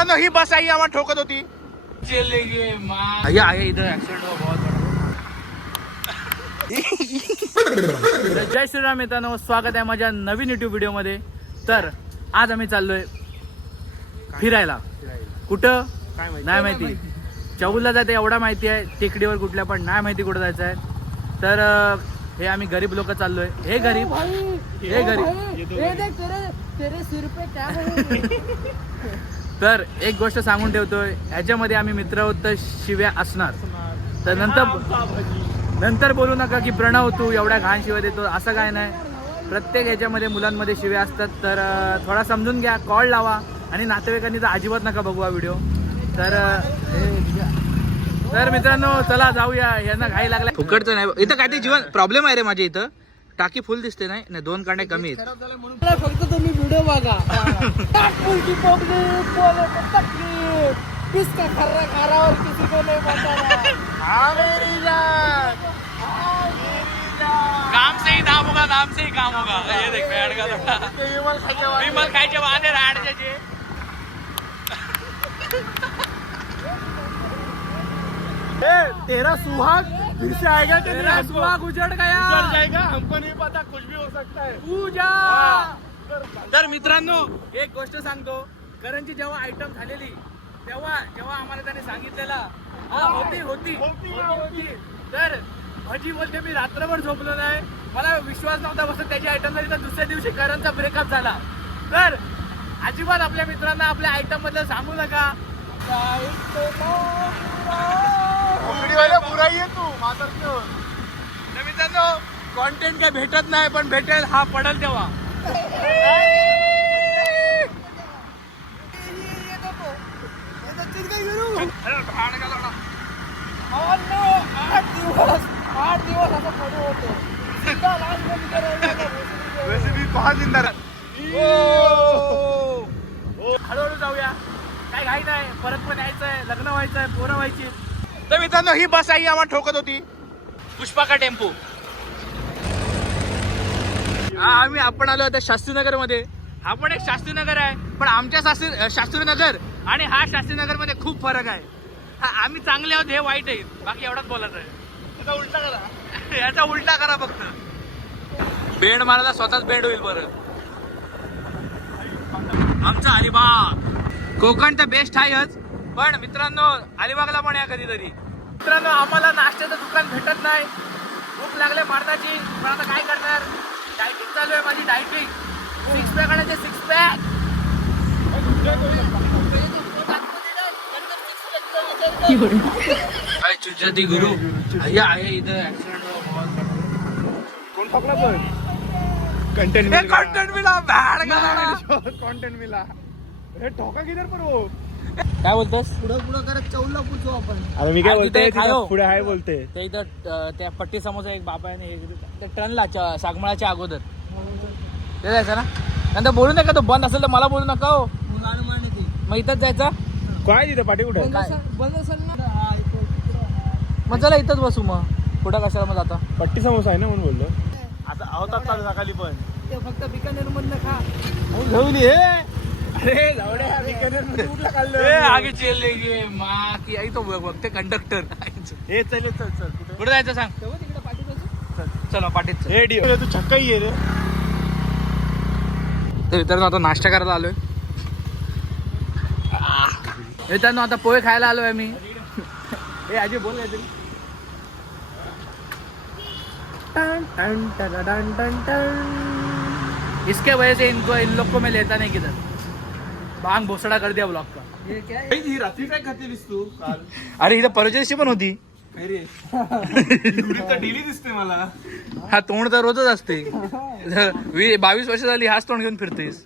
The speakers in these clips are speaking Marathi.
मित्रांनो ही बस आई आम्हाला ठोकत होती. इधर ऍक्सिडेंट हुआ बहुत बड़ा. जय श्रीराम मित्रांनो, स्वागत आहे माझ्या नवीन युट्यूब व्हिडिओ मध्ये. तर आज आम्ही चाललोय फिरायला. कुठं नाही माहिती. चौलला जाते एवढा माहिती आहे, टेकडीवर कुठल्या पण नाही माहिती कुठं जायचं आहे. तर हे आम्ही गरीब लोक चाललोय. हे गरीब तर एक गोष्ट सांगून ठेवतोय, ह्याच्यामध्ये आम्ही मित्र आहोत तर शिव्या असणार. तर नंतर बोलू नका की प्रणव तू एवढ्या घाण शिव्या देतो, असं काय नाही. प्रत्येक ह्याच्यामध्ये मुलांमध्ये शिव्या असतात. तर थोडा समजून घ्या, कॉल लावा. आणि नातेवाईकांनी तर अजिबात नका बघू हा व्हिडिओ. तर मित्रांनो चला जाऊया. यांना घाई लागला. फुकटचं नाही इथं. काय ते जीवन प्रॉब्लेम आहे रे माझ्या इथं. टाकी फुल दिसते नाही, 2 कांडे कमी आहेत. फक्त तुम्ही व्हिडिओ बघा. काम से ही काम होगा, काम से ही काम होगा. ये देख बैठ का विमल खायचे वादे राडचे. तेरा सुहाग फिर से आएगा. तेरा सुहाग उजड़ गया. उजड़ जाएगा, हमको नहीं पता, कुछ भी हो सकता है. पूजा. तर मित्रांनो एक गोष्ट सांगतो. करणची जेव्हा आयटम झालेली तेव्हा आम्हाला त्याने सांगितलेला होती. तर भजी बोलते मी रात्रभर झोपलो नाही. मला विश्वास नव्हता बसत त्याची आयटम झाली. तर दुसऱ्या दिवशी करणचा ब्रेकअप झाला. तर अजिबात आपल्या मित्रांना आपल्या आयटम बद्दल सांगू नका. मित्रांनो कॉन्टेंट काय भेटत नाही, पण भेटेल हा पडल तेव्हा. आठ दिवस असं पडू होतो. हळूहळू जाऊया, काय घाई नाही. परत पण यायचंय, लग्न व्हायचंय, पोरं व्हायची. तर मित्रांनो ही बस आई आम्हाला ठोकत होती. पुष्पा का टेम्पो. आपण आलो आता शास्त्रीनगर मध्ये. हा पण एक शास्त्रीनगर आहे, पण आमच्या शास्त्रीनगर आणि हा शास्त्रीनगर मध्ये खूप फरक आहे. आम्ही चांगले आहोत, हे वाईट आहेत. बाकी एवढाच बोलायचं आहे. याचा उलटा करा. याचा उलटा करा फक्त. बेंड मारायला स्वतःच बेंड होईल. बरं आमचा अलिबाग कोकण तर बेस्ट आहेच, पण मित्रांनो अलिबागला पण या कधीतरी. मित्रांनो आम्हाला नाश्त्याचं दुकान भेटत नाही. भूक लागले मारताची, पण आता काय करणार. डायटिंग चालू आहे माझी. डायटिंग 6 पॅक आणायचे. 6 पॅक. चुज्जाती गुरु आहे इथं. ऍक्सिडेंट कोण ठोकला पण कंटेंट मिला. कंटेंट मिला. अरे ठोका किधर पर हो. काय बोलतोस. पुढं करत चौलला पुढचो आपण. अरे मी काय बोलतोय, पुढे आहे बोलते ते इथं त्या पट्टी समोर एक बाबा आहे ते टर्नला सागमळाच्या अगोदर ते जायचं ना. नंतर बोलू नका, तो बंद असेल तर मला बोलू नका हो. मग इथंच जायचं. काय तिथं पाठी कुठे बंद असेल ना. मग चला इथंच बसू. मग कुठं कशाला मग जाता. पट्टी समोसा आहे ना म्हणून बोललो. आता आवतात चालू सकाळी पण ते फक्त बिकानेर मधनं खा. घेऊन ये. अरे जावड्या बिकानेर मध्ये कुठला खाल्लं. आगे चल गे मा की आई तो बघते कंडक्टर. हे चल कुठे कुठे जायचं सांग. तिकडे पाठीत. चला पाठीत. रेडिओ तू छक्काही ये रे. तर मित्रांनो आता नाश्ता करायला आलोय. मित्रांनो आता पोहे खायला आलोय मी. हे आजी बोल काहीतरी. इसके वजह से इन लोग को मैं लेता नहीं किधर. बांग भोसडा कर दिया ब्लॉग का. ही रात्री काय खातेलीस तू काल. अरे इथं परवाच्या पण होती. डेली दिसते मला. हा तोंड तर रोजच असते. 22 वर्ष झाली हाच तोंड घेऊन फिरतेस.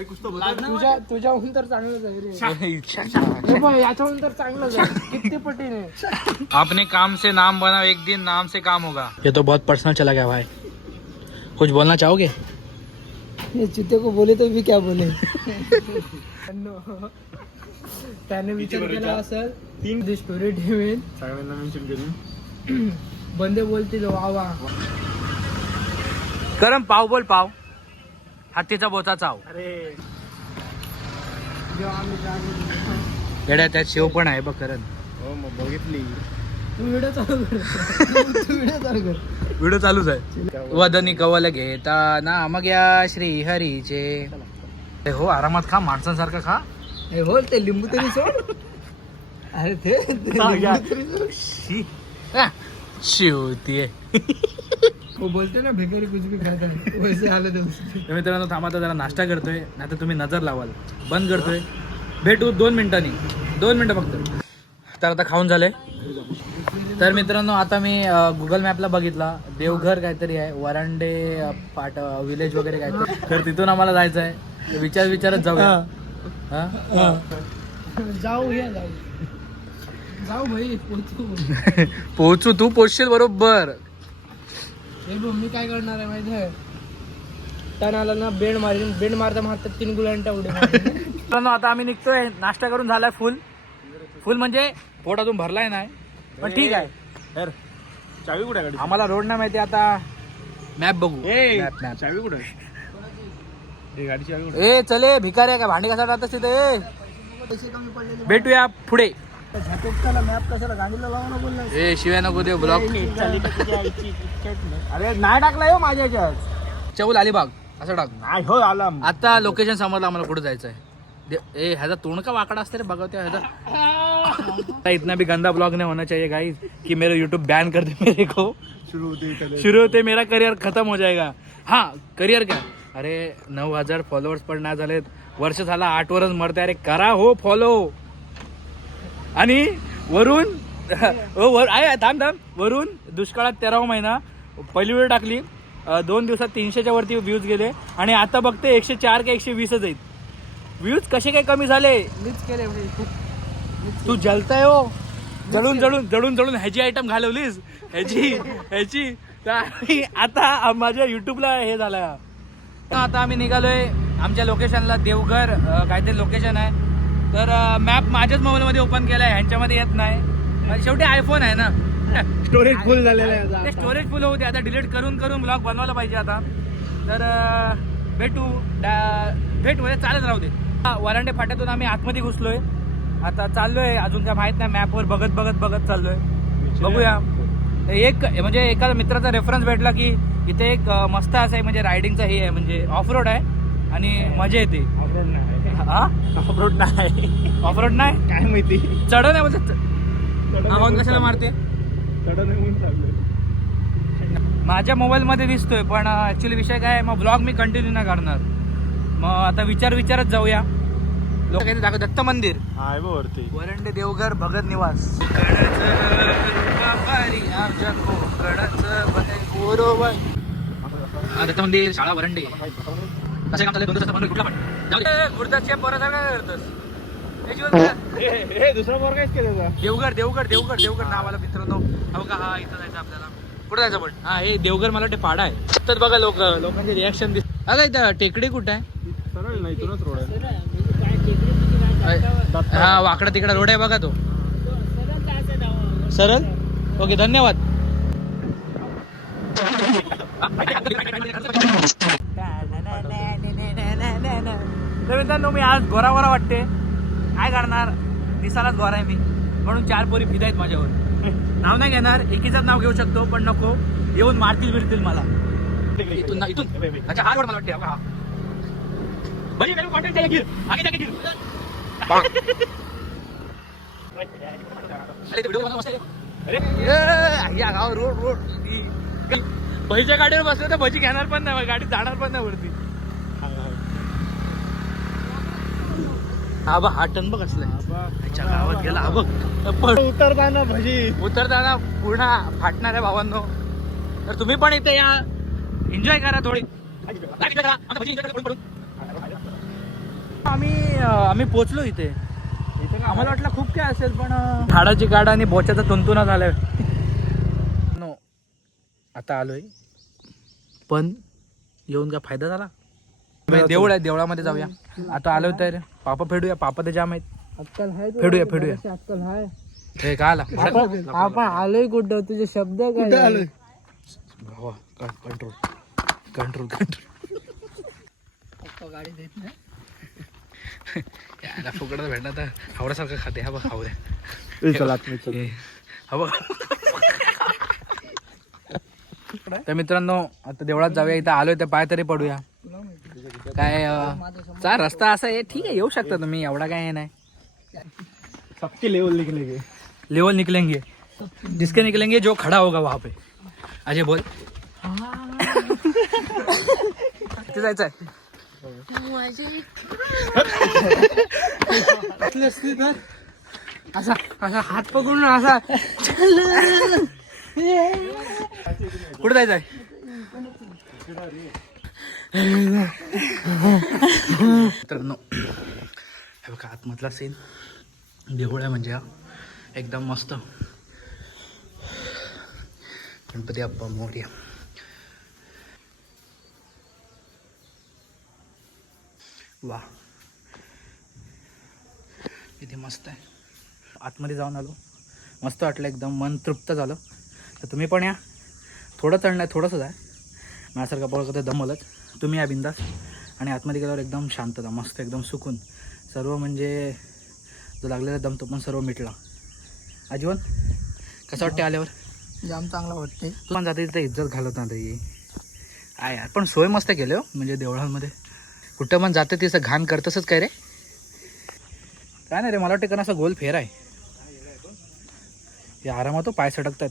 तुझ्याहून तर चांगलंच आहे रे. याच्याहून तर चांगलंच आहे किती पटीने. अपने काम से नाम बनाओ, एक दिन नाम से काम होगा. ये तो बहुत पर्सनल चला गया भाई. कुछ बोलना चाहोगे. ये चित्ते को बोले तो भी क्या बोले. त्याने विचार केला असेल 3 स्टोरी ठेवेन सगळ्यांना मेन्शन करून. बंदे बोलतील वा वा. गरम पाव बोल. पाव हत्तीचा बोचा चाव. अरे जेव्हा आम्ही जाणार. येड्या त्यात शेव पण आहे बघ करण. हो मग बघितली. तू व्हिडिओ चालू कर. तू व्हिडिओ चालू कर. व्हिडिओ चालूच आहे. वदनी कवल घेता नाम घ्या श्री हरीचे. हो आरामात खा, माणसांसारखं खा. हे बोल ते लिंबू तरी सोड. अरे ते लिंबू तरी सोड. शी. शिवतीये. वो बोलते ना भिकारी कुछ भी खाता है वैसे हालत है उसकी. तर मित्रांनो थांबा, आता जरा नाश्ता करतोय, नाही तर तुम्ही नजर लावाल. बंद करतोय, भेटू 2 मिनिटांनी. 2 मिनिटं फक्त. तर आता खाऊन झालंय. तर मित्रांनो आता मी गुगल मॅपला बघितला, देवघर काहीतरी आहे, वरांडे पाट विलेज वगैरे काहीतरी. तर तिथून आम्हाला जायचं आहे. विचारत जाऊया. हा? जाऊ या जाऊ भाई पोचू. पोहोचू, तू पोचशील बरोबर. हे बघ मी काय करणार आहे माहिती आहे. टन आला ना बेंड मारीन, बेंड मारता मारता 3 गुलांटा उडी मारीन. मित्रांनो आता आम्ही निघतोय. नाश्ता करून झालाय फुल म्हणजे पोट अजून भरलाय नाही, पण ठीक आहे. तर चावी कुठे गाडी? आम्हाला रोड नाही माहिती, आता मॅप बघू. मॅप चावी कुठे? हे गाडीची चावी कुठे? ए चले भिकारी काय भांडी कसा राहत तिथे. पैसे कमी पडलेले भेटूया पुढे. झटकताना मॅप कशाला गाडीला लावून बोलला. ए शिवाय नको देऊ ब्लॉक. अरे नाही टाकला हो माझ्या ह्याच्यात. चौल अलिबाग असं टाक. नाही हो आला. आता लोकेशन समजलं आम्हाला कुठे जायचं आहे. ए ह्याचा तोंड का वाकडा असते रे बघा त्या ह्याचा. इतना भी गंदा ब्लॉग नहीं होना चाहिए गाइस कि मेरे यूट्यूब बैन कर दे मेरे को. शुरू होते मेरा करियर खत्म हो जाएगा. हाँ करियर क्या, अरे 9,000 फॉलोअर्स पण नाही झालेत, वर्ष झाला 8 वरच मरते. अरे करा हो फॉलो. आणि वरून थांब वरून दुष्काळात 13वा महिना पहिली वेळ टाकली, 2 दिवसात 300च्या वरती व्ह्यूज गेले. आणि आता बघते 104 का 120 आहेत व्ह्यूज. कसे काय कमी झाले. मीच केले तू जलताय हो. जळून ह्याची आयटम घालवलीस, ह्याची. तर आता माझ्या युट्यूबला हे झालं. आता आम्ही निघालोय आमच्या लोकेशनला. देवघर काहीतरी लोकेशन आहे. तर मॅप माझ्याच मोबाईलमध्ये ओपन केलाय, ह्यांच्यामध्ये येत नाही. शेवटी आयफोन आहे ना. स्टोरेज फुल झालेलं आहे. ते स्टोरेज फुल होते, आता डिलीट करून ब्लॉग बनवायला पाहिजे आता. तर भेटू म्हणजे चालत राहू दे. वरांडे फाट्यातून आम्ही आतमध्ये घुसलोय. आता चाललोय, अजून काय माहित नाही, मॅपवर बघत चाललोय. बघूया. एक म्हणजे एका मित्राचा रेफरन्स भेटला की इथे एक मस्त असं आहे, म्हणजे रायडिंगचं हे आहे, म्हणजे ऑफ रोड आहे आणि मजा येते. ऑफरोड नाही. ऑफ रोड नाही काय माहिती. चढ नाही बोलत. आव्हान कशाला मारते. माझ्या मोबाईल मध्ये दिसतोय, पण ऍक्च्युली विषय काय आहे, मग ब्लॉग मी कंटिन्यू नाही करणार. मग आता विचारत जाऊया. लोक काही दाखव. दत्त मंदिर आहे वरती. वरंडे देवघर भगत निवास. दत्त मंदिर शाळा वरंडे. कसं काम चाललंय 2 दिवसाचं कुठला पण गुरुदासच्या पोरासारखं काय करतोस. दुसरा पोर काहीच केलं. देवघर नावाला मित्रांनो. हो का, हा इथं जायचं आपल्याला. कुठं जायचं पण. हा हे देवघर मला वाटते पाडा आहे. तर बघा लोकांचे रिॲक्शन दिस. अगं इथं टेकडी कुठं आहे. सरळ नाही, इथूनच रोड आहे. हा वाकडा तिकडा रोड आहे बघा तो. सरळ. ओके धन्यवाद. तर मित्रांनो मी आज गोरा वाटते. काय करणार, दिसालाच गोरा आहे मी, म्हणून 4 पोरी फिदा आहेत माझ्यावर. नाव नाही घेणार, एकीचंच नाव घेऊ शकतो, पण नको येऊन मारतील बिरतील मला. इथून अच्छा हा रोड मला वाटते. हा बरी मेरे कंटेंट चाहिए, गिर आगे जाके गिर. अरे ते व्हिडिओ बनवून बसले. अरे या गाव रोड भजीच्या गाडीवर बसले तर भजी घेणार पण नाही, गाडीत जाणार पण नाही वरती. हा बघ हा टन बघ असलाय गावात गेला. हा बघ उतरताना पूर्ण फाटणार आहे भावांनो. तर तुम्ही पण इथे या, एन्जॉय करा थोडी. आम्ही पोचलो इथे. आम्हाला वाटलं खूप काय असेल, पण झाडाची गाड आणि बोच्याचा तुंतुना झालाय. नो आता आलोय, पण येऊन काय फायदा झाला. देऊळ आहे, देवळामध्ये जाऊया. आता आलोय तर पापा फेडूया. पापा ते जाम आहेत. अक्कल आहे फेडूया अक्कल आहे. हे काय आला. आपण आलोय कुठं, तुझे शब्द काय आलोय. कंट्रोल गाडी देत नाही. याला फुकटात भेटणार तर हावड्यासारखं खाते. हा बघ हावड्या. ए, चल आत चल. हा बघ. तर मित्रांनो आता देवळात जाऊया. इथं आलोय तर पाय तरी पडूया. काय चा रस्ता असा आहे. ठीक आहे येऊ शकता तुम्ही, एवढा काय हे नाही. सबके लेवल निकलेंगे. लेवल निकलेंगे जिसके निकलेंगे जो खड़ा होगा वहां पे. अजय बोल. किती जायचं आहे? असा असा हात पकडून असा कुठे जायचं आहे? मित्रांनो हे बघा आतमधला सीन. देऊळ आहे म्हणजे हा एकदम मस्त. गणपती बाप्पा मोरया. वा किती मस्त आहे. आतमध्ये जाऊन आलो, मस्त वाटलं, एकदम मन तृप्त झालं. तर तुम्ही पण या. थोडं चढणं आहे, थोडंसंच आहे. माझ्यासारखं बघत दमलच. तुम्ही या बिंदास. आणि आतमध्ये गेल्यावर एकदम शांतता, मस्त एकदम सुकून. सर्व म्हणजे जो लागलेला दम तो पण सर्व मिटला. आजीवन कसं वाटते आल्यावर? जाम चांगला वाटते. तू पण जाते तिथे इज्जत घालत ना रे. आहे यार, पण सोय मस्त केलं हो. म्हणजे देवळांमध्ये कुठं पण जाते तिचं घाण करतसच काय रे? काय नाही रे, मला वाटतं कारण असा गोल फेर आहे. हे आरामात तो पाय सटकतात.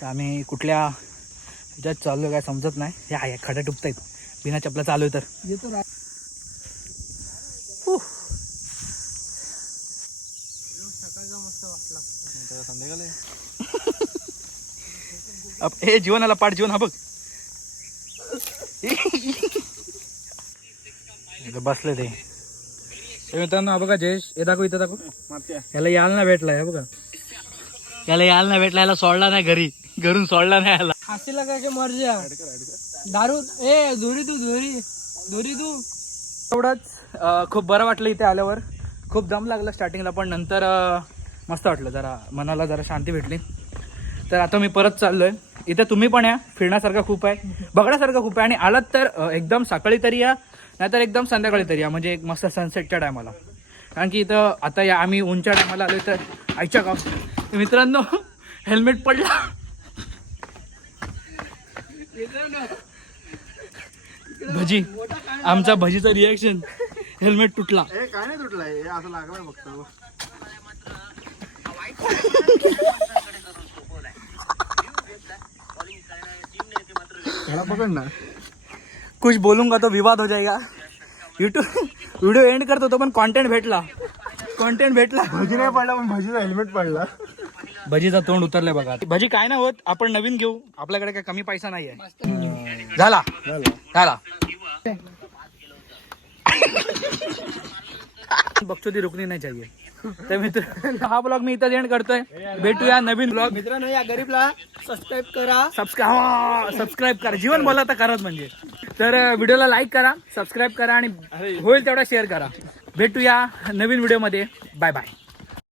तर आम्ही कुठल्या ह्याच्यात चाललो काय समजत नाही. हे आहे खड्या टुपतायत बिना चपला चालू आहे तर. येतो सकाळचा मस्त वाटला. संध्याकाळी हे जीवनाला पाठ जीवन. हा बघ बसले ते. मित्रांनो हा बघा जयेश, हे दाखव, इथं दाखव. याला यायला नाही भेटला. हे बघा याला यायला नाही भेटला. याला सोडला नाही घरी, घरून सोडला नाही याला. हासीला कसे मर्जा. दारू ए दोरी तू दोरी दोरी तू. एवढंच खूप बरं वाटलं इथे आल्यावर. खूप दम लागला स्टार्टिंगला, पण नंतर मस्त वाटलं. जरा मनाला जरा शांती भेटली. तर आता मी परत चाललोय. इथं तुम्ही पण या. फिरण्यासारखं खूप आहे, बघण्यासारखं खूप आहे. आणि आलात तर एकदम सकाळी तरी या, नाहीतर एकदम संध्याकाळी तरी या. म्हणजे एक मस्त सनसेटच्या टायमाला. कारण की इथं आता या आम्ही उंच्या टायमाला आलोय तर आईच्या गाव. मित्रांनो हेल्मेट पडला. भजी, आमचा भजीचा रिॲक्शन. हेल्मेट तुटला. काय नाही तुटलाय, असं लागलाय फक्त. पकड ना. कुछ बोलूंगा तो विवाद हो जाएगा. यूट्यूब व्हिडिओ एंड करतो तो पण कंटेंट भेटला. भजी नाही पडला, पण भजीचा हेल्मेट पडला. भजीचा तोंड उतरलंय बघा. भजी काय नाही होत, आपण नवीन घेऊ. आपल्याकडे काय कमी पैसा नाहीये. झाला. बकचोदी रुकनी नाही चाहिए. तर मित्र हा ब्लॉग मी इथं एंड करतोय. भेटूया नवीन ब्लॉग. मित्रांनो या गरीबला सबस्क्राईब करा. सबस्क्राईब करा. जीवन बोला तर करत म्हणजे. तर व्हिडिओला लाईक करा, सबस्क्राईब करा आणि होईल तेवढा शेअर करा. भेटूया नवीन व्हिडिओमध्ये. Bye bye.